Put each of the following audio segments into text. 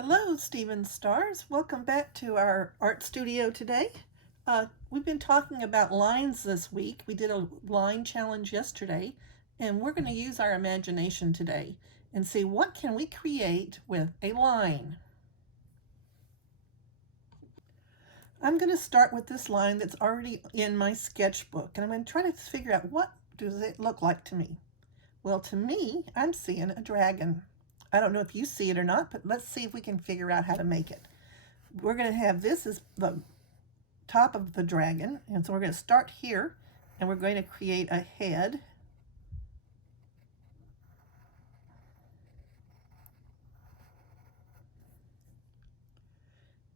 Hello, Stephen Stars. Welcome back to our art studio today. We've been talking about lines this week. We did a line challenge yesterday, and we're going to use our imagination today and see what can we create with a line. I'm going to start with this line that's already in my sketchbook, and I'm going to try to figure out what does it look like to me. Well, to me, I'm seeing a dragon. I don't know if you see it or not, but let's see if we can figure out how to make it. We're going to have this as the top of the dragon, and so we're going to start here, and we're going to create a head.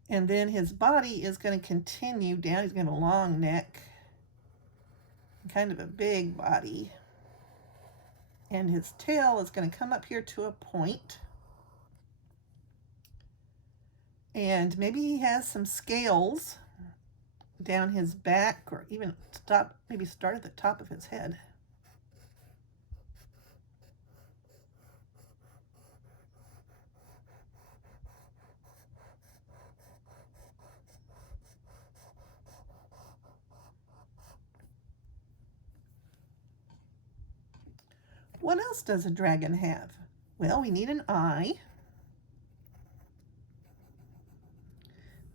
And then his body is going to continue down. He's going to have a long neck, kind of a big body. And his tail is going to come up here to a point. And maybe he has some scales down his back, or even maybe start at the top of his head. What else does a dragon have? Well, we need an eye.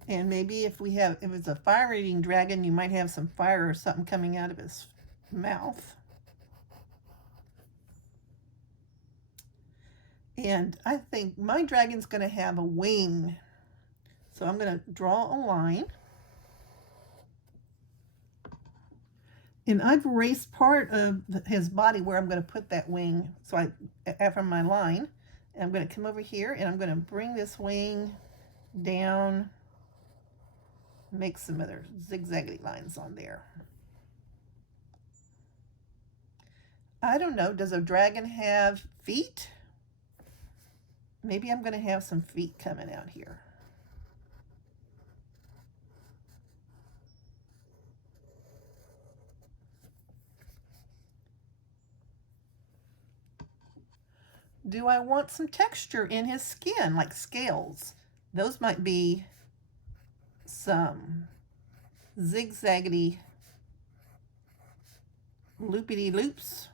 And maybe if it's a fire-eating dragon, you might have some fire or something coming out of his mouth. And I think my dragon's going to have a wing. So I'm going to draw a line. And I've erased part of his body where I'm going to put that wing. So after my line, and I'm going to come over here and I'm going to bring this wing down, make some other zigzaggy lines on there. I don't know, does a dragon have feet? Maybe I'm going to have some feet coming out here. Do I want some texture in his skin, like scales? Those might be some zigzaggedy loopity loops.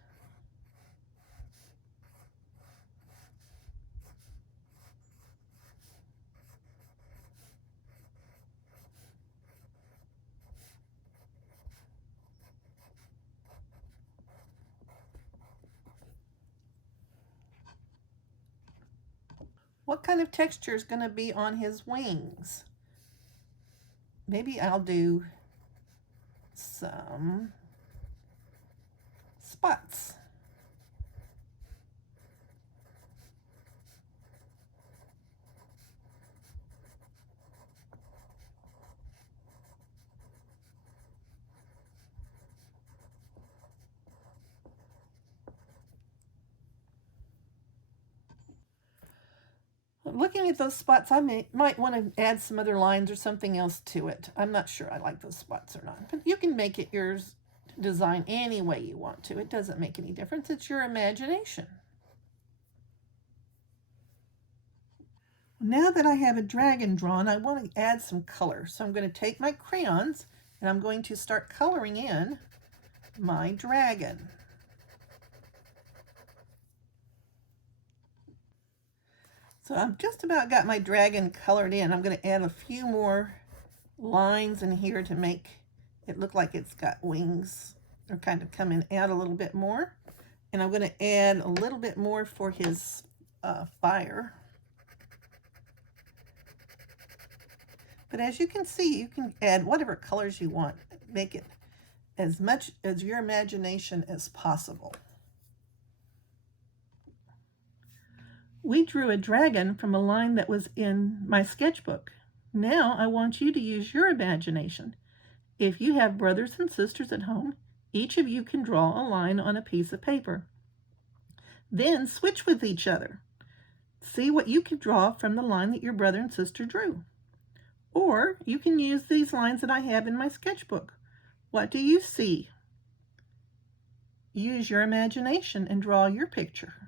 What kind of texture is going to be on his wings? Maybe I'll do some spots. Looking at those spots, I might want to add some other lines or something else to it. I'm not sure I like those spots or not. But you can make it yours design any way you want to. It doesn't make any difference. It's your imagination. Now that I have a dragon drawn, I want to add some color. So I'm going to take my crayons and I'm going to start coloring in my dragon. So I've just about got my dragon colored in. I'm going to add a few more lines in here to make it look like it's got wings, or kind of come in out a little bit more. And I'm going to add a little bit more for his fire. But as you can see, you can add whatever colors you want. Make it as much as your imagination as possible. We drew a dragon from a line that was in my sketchbook. Now I want you to use your imagination. If you have brothers and sisters at home, each of you can draw a line on a piece of paper. Then switch with each other. See what you can draw from the line that your brother and sister drew. Or you can use these lines that I have in my sketchbook. What do you see? Use your imagination and draw your picture.